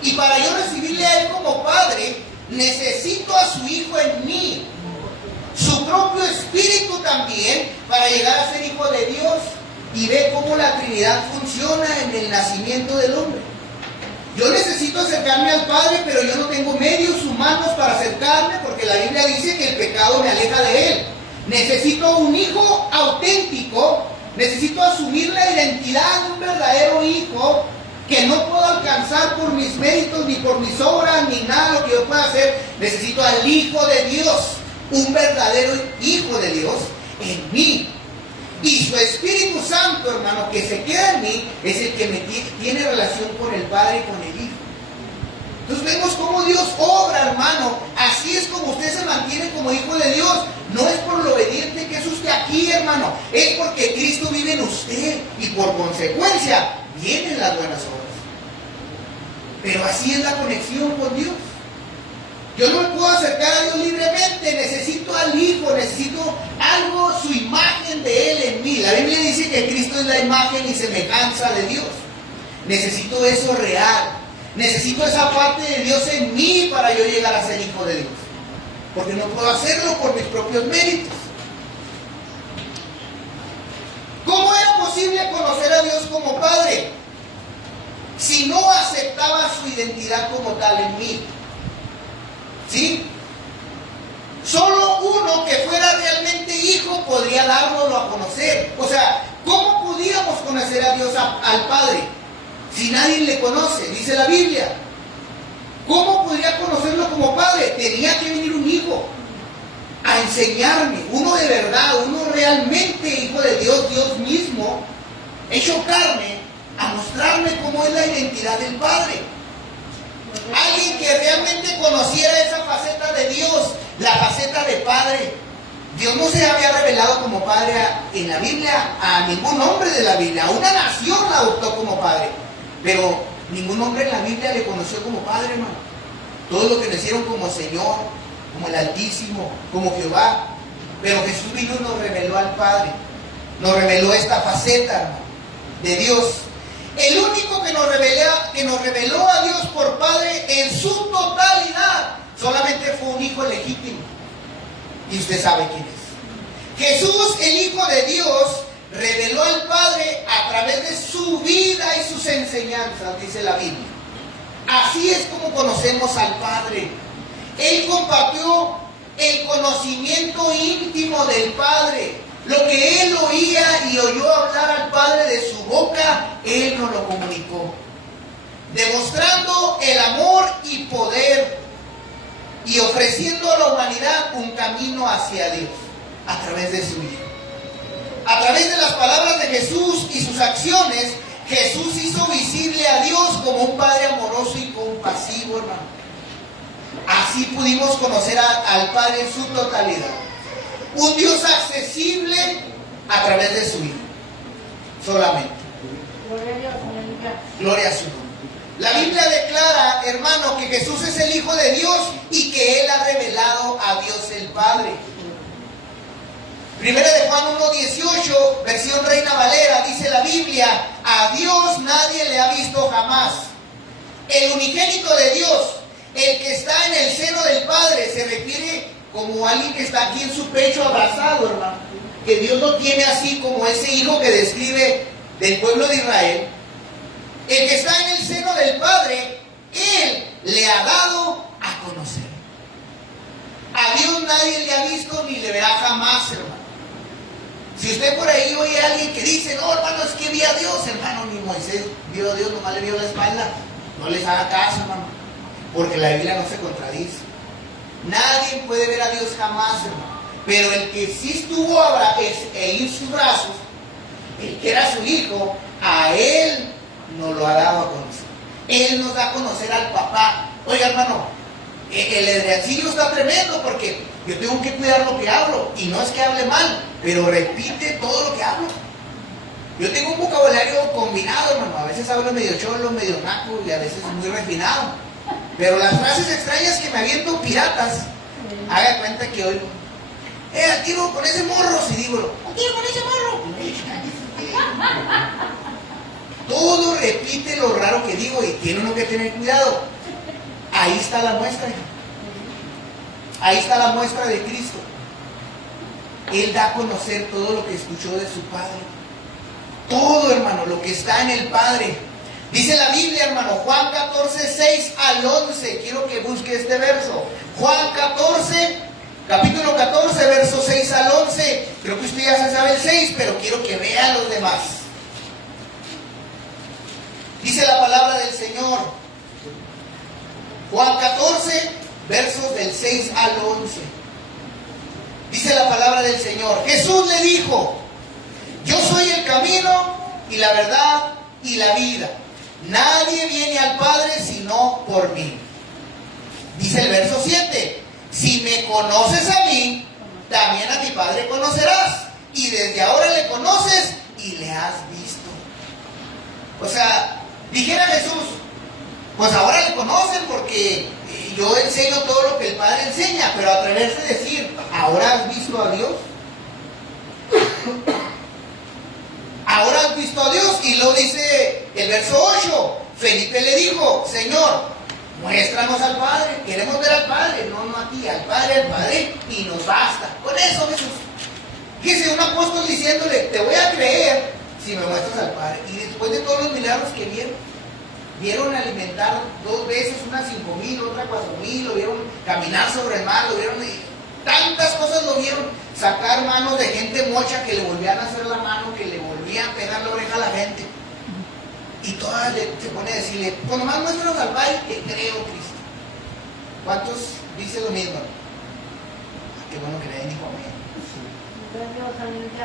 Y para yo recibirle a Él como Padre, necesito a su Hijo en mí. Su propio espíritu también, para llegar a ser hijo de Dios. Y ve cómo la Trinidad funciona en el nacimiento del hombre. Yo necesito acercarme al Padre, pero yo no tengo medios humanos para acercarme, porque la Biblia dice que el pecado me aleja de Él. Necesito un hijo auténtico, necesito asumir la identidad de un verdadero hijo que no puedo alcanzar por mis méritos, ni por mis obras, ni nada de lo que yo pueda hacer. Necesito al Hijo de Dios, un verdadero Hijo de Dios en mí. Y su Espíritu Santo, hermano, que se queda en mí, es el que me tiene relación con el Padre y con el Hijo. Entonces vemos cómo Dios obra, hermano. Así es como usted se mantiene como hijo de Dios. No es por lo obediente que es usted aquí, hermano. Es porque Cristo vive en usted. Y por consecuencia, vienen las buenas obras. Pero así es la conexión con Dios. Yo no me puedo acercar a Dios libremente, necesito al Hijo, necesito algo, su imagen de Él en mí. La Biblia dice que Cristo es la imagen y semejanza de Dios. Necesito eso real. Necesito esa parte de Dios en mí para yo llegar a ser hijo de Dios. Porque no puedo hacerlo por mis propios méritos. ¿Cómo era posible conocer a Dios como Padre si no aceptaba su identidad como tal en mí? ¿Sí? Solo uno que fuera realmente hijo podría dárnoslo a conocer. O sea, ¿cómo podíamos conocer a Dios, al Padre, si nadie le conoce? Dice la Biblia. ¿Cómo podría conocerlo como Padre? Tenía que venir un hijo a enseñarme, uno de verdad, uno realmente hijo de Dios, Dios mismo, hecho carne, a mostrarme cómo es la identidad del Padre. Alguien que realmente conociera esa faceta de Dios, la faceta de Padre. Dios no se había revelado como Padre en la Biblia a ningún hombre de la Biblia. A una nación la adoptó como Padre, pero ningún hombre en la Biblia le conoció como Padre, hermano. Todos lo conocieron como Señor, como el Altísimo, como Jehová. Pero Jesús vino y nos reveló al Padre. Nos reveló esta faceta, hermano, de Dios. El único que nos reveló a Dios por Padre en su totalidad, solamente fue un hijo legítimo. Y usted sabe quién es. Jesús, el Hijo de Dios, reveló al Padre a través de su vida y sus enseñanzas, dice la Biblia. Así es como conocemos al Padre. Él compartió el conocimiento íntimo del Padre. Lo que él oía y oyó hablar al Padre de su boca, él nos lo comunicó, demostrando el amor y poder y ofreciendo a la humanidad un camino hacia Dios a través de su Hijo. A través de las palabras de Jesús y sus acciones, Jesús hizo visible a Dios como un Padre amoroso y compasivo, hermano. Así pudimos conocer al Padre en su totalidad. Un Dios accesible a través de su Hijo. Solamente. Gloria a su nombre. La Biblia declara, hermano, que Jesús es el Hijo de Dios y que Él ha revelado a Dios el Padre. Primera de Juan 1:18, versión Reina Valera, dice la Biblia: a Dios nadie le ha visto jamás. El unigénito de Dios, el que está en el seno del Padre, se refiere como alguien que está aquí en su pecho abrazado, hermano. Que Dios lo tiene así como ese hijo que describe del pueblo de Israel. El que está en el seno del Padre, Él le ha dado a conocer. A Dios nadie le ha visto ni le verá jamás, hermano. Si usted por ahí oye a alguien que dice, no, hermano, es que vi a Dios, hermano, ni Moisés vio a Dios, nomás le vio la espalda, no les haga caso, hermano, porque la Biblia no se contradice. Nadie puede ver a Dios jamás, hermano. Pero el que sí estuvo en sus brazos, el que era su hijo, a Él nos lo ha dado a conocer. Él nos da a conocer al papá. Oiga, hermano, el Edreancillo está tremendo porque yo tengo que cuidar lo que hablo. Y no es que hable mal, pero repite todo lo que hablo. Yo tengo un vocabulario combinado, hermano. A veces hablo medio cholo, medio naco y a veces muy refinado. Pero las frases extrañas que me aviento piratas, haga cuenta que oigo, al tiro con ese morro, si digo, al tiro con ese morro. Todo repite lo raro que digo y tiene uno que tener cuidado. Ahí está la muestra. Ahí está la muestra de Cristo. Él da a conocer todo lo que escuchó de su Padre. Todo, hermano, lo que está en el Padre. Dice la Biblia, hermano, Juan 14, 6 al 11. Quiero que busque este verso. Juan 14, capítulo 14, verso 6 al 11. Creo que usted ya se sabe el 6, pero quiero que vea los demás. Dice la palabra del Señor. Juan 14, versos del 6 al 11. Dice la palabra del Señor. Jesús le dijo: yo soy el camino y la verdad y la vida. Nadie viene al Padre sino por mí. Dice el verso 7. Si me conoces a mí, también a mi Padre conocerás. Y desde ahora le conoces y le has visto. O sea, dijera Jesús: Pues ahora le conocen porque yo enseño todo lo que el Padre enseña, pero atreverse a decir, ¿ahora has visto a Dios? Ahora has visto a Dios. Y luego dice el verso 8, Felipe le dijo, Señor, muéstranos al Padre, queremos ver al Padre, no a ti, al Padre, y nos basta. Con eso, Jesús. Fíjese, un apóstol diciéndole, te voy a creer si me muestras al Padre. Y después de todos los milagros que vieron alimentar 2 veces, unas 5,000, otras 4,000, lo vieron caminar sobre el mar, lo vieron, tantas cosas lo vieron, sacar manos de gente mocha que le volvían a hacer la mano, que le volvían a pegar la oreja a la gente. Y todas se pone a decirle, pues nomás muéstranos al Padre, que creo, Cristo. ¿Cuántos dicen lo mismo? Qué bueno que nadie dijo amén.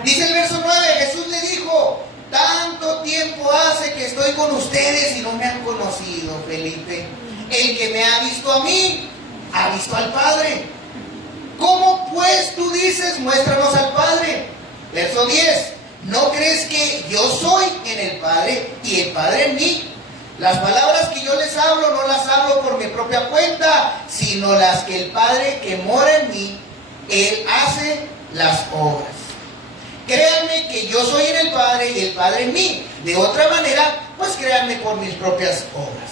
Dice el verso 9, Jesús le dijo, tanto tiempo hace que estoy con ustedes y no me han conocido, Felipe. El que me ha visto a mí, ha visto al Padre. ¿Cómo pues tú dices, muéstranos al Padre? Verso 10, ¿no crees que yo soy en el Padre y el Padre en mí? Las palabras que yo les hablo no las hablo por mi propia cuenta, sino las que el Padre que mora en mí, Él hace las obras. Créanme que yo soy en el Padre y el Padre en mí. De otra manera, pues créanme por mis propias obras.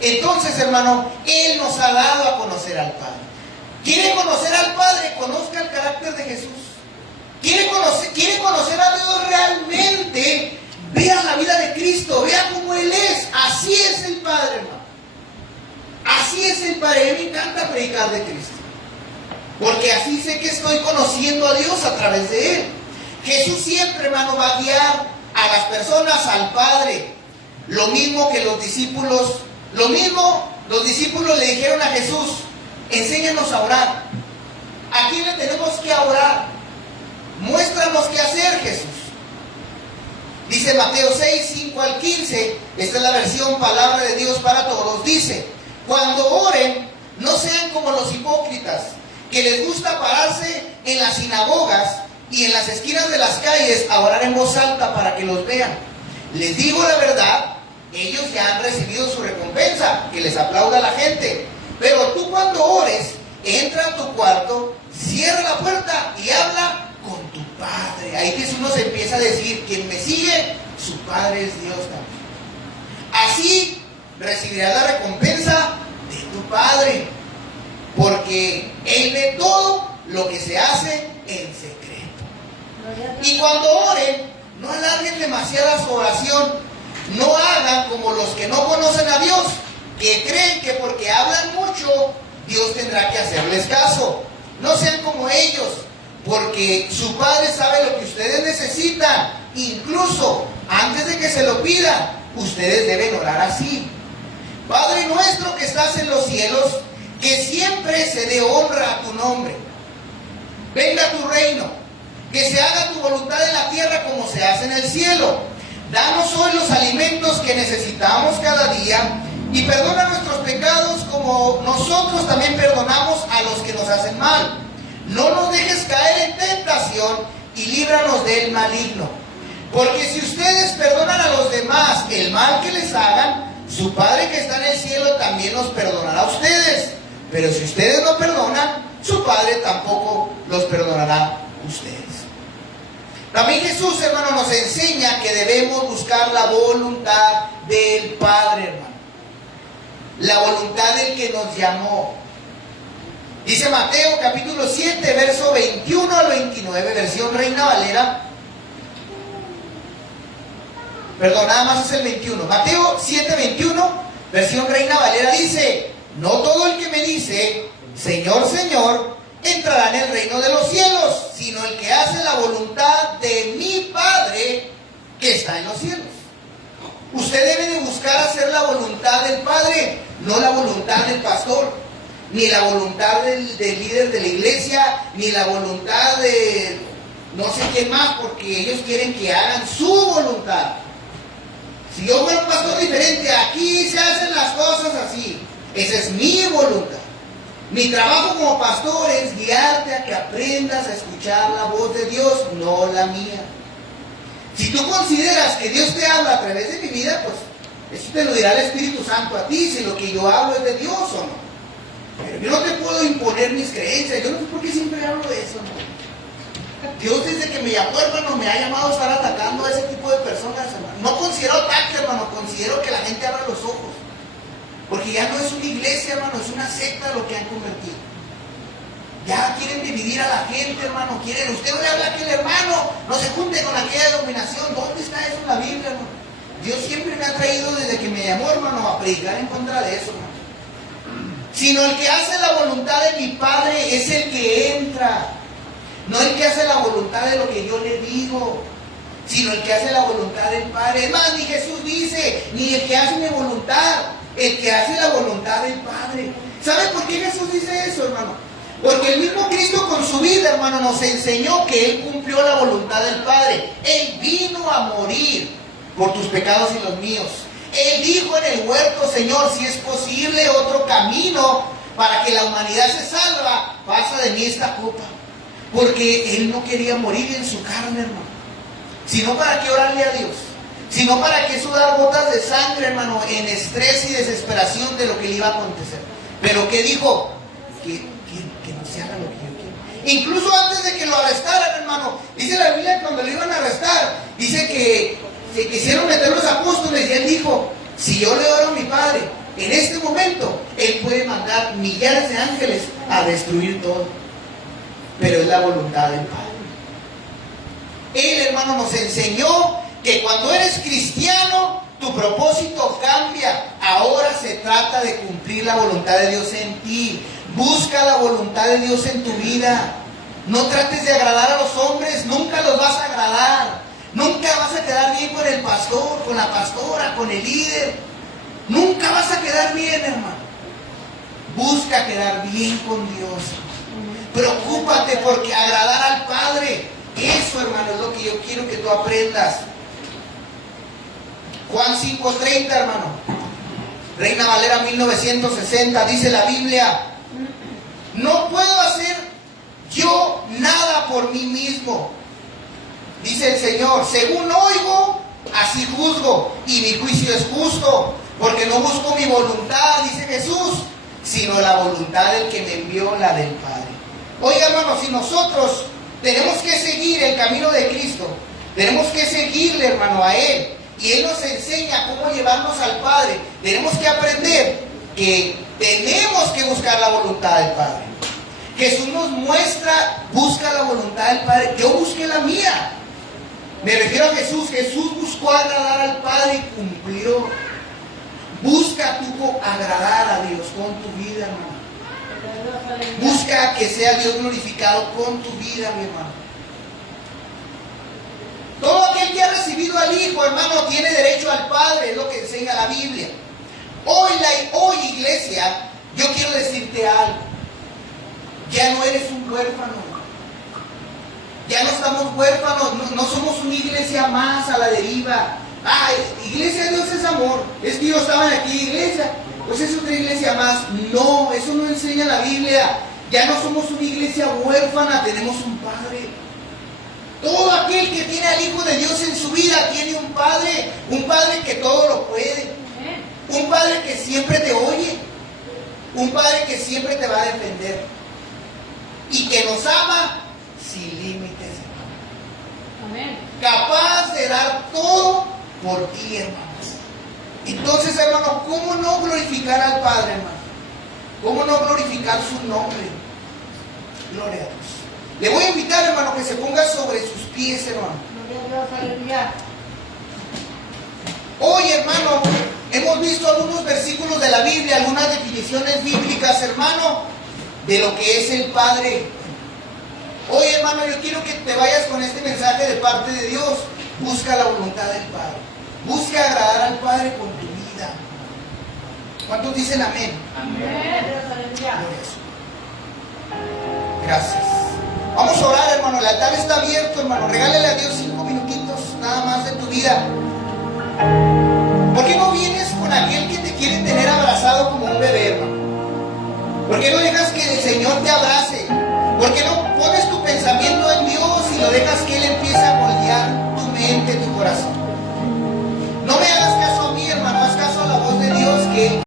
Entonces, hermano, Él nos ha dado a conocer al Padre. ¿Quiere conocer al Padre? Conozca el carácter de Jesús. ¿Quiere conocer a Dios realmente? Vea la vida de Cristo, vea cómo Él es. Así es el Padre, hermano. Así es el Padre. A mí me encanta predicar de Cristo, porque así sé que estoy conociendo a Dios a través de Él. Jesús siempre, hermano, va a guiar a las personas al Padre. Lo mismo que los discípulos le dijeron a Jesús, enséñanos a orar. ¿A quién le tenemos que orar? Muéstranos qué hacer, Jesús. Dice Mateo 6, 5 al 15, esta es la versión Palabra de Dios para Todos. Dice, cuando oren, no sean como los hipócritas, que les gusta pararse en las sinagogas y en las esquinas de las calles a orar en voz alta para que los vean. Les digo la verdad, ellos ya han recibido su recompensa, que les aplauda la gente. Pero tú cuando ores, entra a tu cuarto, cierra la puerta y habla con tu Padre. Ahí Jesús nos empieza a decir, quien me sigue, su Padre es Dios también. Así recibirás la recompensa de tu Padre, porque Él ve todo lo que se hace en secreto. Y cuando oren, no alarguen demasiada su oración. No hagan como los que no conocen a Dios, que creen que porque hablan mucho, Dios tendrá que hacerles caso. No sean como ellos, porque su Padre sabe lo que ustedes necesitan. Incluso antes de que se lo pidan, ustedes deben orar así. Padre nuestro que estás en los cielos, que siempre se dé honra a tu nombre. Venga tu reino, que se haga tu voluntad en la tierra como se hace en el cielo. Danos hoy los alimentos que necesitamos cada día y perdona nuestros pecados como nosotros también perdonamos a los que nos hacen mal. No nos dejes caer en tentación y líbranos del maligno. Porque si ustedes perdonan a los demás el mal que les hagan, su Padre que está en el cielo también los perdonará a ustedes. Pero si ustedes no perdonan, su Padre tampoco los perdonará a ustedes. También Jesús, hermano, nos enseña que debemos buscar la voluntad del Padre, hermano. La voluntad del que nos llamó. Dice Mateo capítulo 7, verso 21 al 29, versión Reina Valera. Perdón, nada más es el 21. Mateo 7, 21, versión Reina Valera dice, no todo el que me dice, Señor, Señor, entrará en el reino de los cielos, sino el que hace la voluntad de mi Padre que está en los cielos. Usted debe de buscar hacer la voluntad del Padre, no la voluntad del pastor, ni la voluntad del líder de la iglesia, ni la voluntad de no sé quién más, porque ellos quieren que hagan su voluntad. Si yo fuera un pastor diferente, aquí se hacen las cosas así. Esa es mi voluntad. Mi trabajo como pastor es guiarte a que aprendas a escuchar la voz de Dios, no la mía. Si tú consideras que Dios te habla a través de mi vida, pues Eso te lo dirá el Espíritu Santo a ti, si lo que yo hablo es de Dios o no. Pero yo no te puedo imponer mis creencias. Yo no sé por qué siempre hablo de eso, ¿no? Dios desde que me llamó, hermano, me ha llamado a estar atacando a ese tipo de personas, hermano. No considero ataque, hermano, considero que la gente abra los ojos. Porque ya no es una iglesia, hermano, es una secta lo que han convertido. Ya quieren dividir a la gente, hermano. Quieren, usted no le habla a aquel hermano, no se junte con aquella denominación. ¿Dónde está eso en la Biblia, hermano? Dios siempre me ha traído desde que me llamó, hermano, a predicar en contra de eso, hermano. Sino el que hace la voluntad de mi Padre es el que entra. No el que hace la voluntad de lo que yo le digo, sino el que hace la voluntad del Padre. Es más, ni Jesús dice, ni el que hace mi voluntad, el que hace la voluntad del Padre. ¿Sabe por qué Jesús dice eso, hermano? Porque el mismo Cristo con su vida, hermano, nos enseñó que Él cumplió la voluntad del Padre. Él vino a morir por tus pecados y los míos. Él dijo en el huerto, Señor, si es posible otro camino para que la humanidad se salva, pasa de mí esta copa. Porque Él no quería morir en su carne, hermano. Sino para qué orarle a Dios. Sino para qué sudar gotas de sangre, hermano, en estrés y desesperación de lo que le iba a acontecer. Pero ¿qué dijo? Que no se haga lo que yo quiero. Incluso antes de que lo arrestaran, hermano, dice la Biblia que cuando lo iban a arrestar, dice que se quisieron meter los apóstoles y Él dijo, si yo le oro a mi Padre, en este momento, Él puede mandar millares de ángeles a destruir todo. Pero es la voluntad del Padre. Él, hermano, nos enseñó que cuando eres cristiano, tu propósito cambia. Ahora se trata de cumplir la voluntad de Dios en ti. Busca la voluntad de Dios en tu vida. No trates de agradar a los hombres, nunca los vas a agradar. Nunca vas a quedar bien con el pastor, con la pastora, con el líder. Nunca vas a quedar bien, hermano. Busca quedar bien con Dios. Preocúpate porque agradar al Padre, eso, hermano, es lo que yo quiero que tú aprendas. Juan 5:30, hermano. Reina Valera 1960, dice la Biblia, no puedo hacer yo nada por mí mismo. Dice el Señor, según oigo, así juzgo, y mi juicio es justo, porque no busco mi voluntad, dice Jesús, sino la voluntad del que me envió, la del Padre. Oiga, hermano, si nosotros tenemos que seguir el camino de Cristo, tenemos que seguirle, hermano, a Él, y Él nos enseña cómo llevarnos al Padre, tenemos que aprender que tenemos que buscar la voluntad del Padre. Jesús nos muestra, busca la voluntad del Padre, yo busqué la mía. Me refiero a Jesús. Jesús buscó agradar al Padre y cumplió. Busca tú agradar a Dios con tu vida, hermano. Busca que sea Dios glorificado con tu vida, mi hermano. Todo aquel que ha recibido al Hijo, hermano, tiene derecho al Padre, es lo que enseña la Biblia. Hoy, iglesia, yo quiero decirte algo. Ya no eres un huérfano. Ya no estamos huérfanos, no somos una iglesia más a la deriva. Ay, iglesia de Dios es amor. Es que yo estaba aquí, iglesia, pues es otra iglesia más. No, eso no enseña la Biblia. Ya no somos una iglesia huérfana, tenemos un Padre. Todo aquel que tiene al Hijo de Dios en su vida tiene un Padre que todo lo puede, un Padre que siempre te oye, un Padre que siempre te va a defender y que nos ama sin límites. Amén. Capaz de dar todo por ti, hermanos. Entonces, hermano, ¿cómo no glorificar al Padre, hermano? ¿Cómo no glorificar su nombre? Gloria a Dios. Le voy a invitar, hermano, que se ponga sobre sus pies, hermano. Gloria a Dios, aleluya. Hoy, hermano, hemos visto algunos versículos de la Biblia, algunas definiciones bíblicas, hermano, de lo que es el Padre. Hoy, hermano, yo quiero que te vayas con este mensaje de parte de Dios. Busca la voluntad del Padre. Busca agradar al Padre con tu vida. ¿Cuántos dicen amén? Amén. Gracias. Vamos a orar, hermano. El altar está abierto, hermano. Regálale a Dios 5 minutitos nada más de tu vida. ¿Por qué no vienes con aquel que te quiere tener abrazado como un bebé, hermano? ¿Por qué no dejas que el Señor te abrace? ¿Por qué no pones tu pensamiento en Dios y lo dejas que Él empiece a moldear tu mente, tu corazón? No me hagas caso a mí, hermano, haz caso que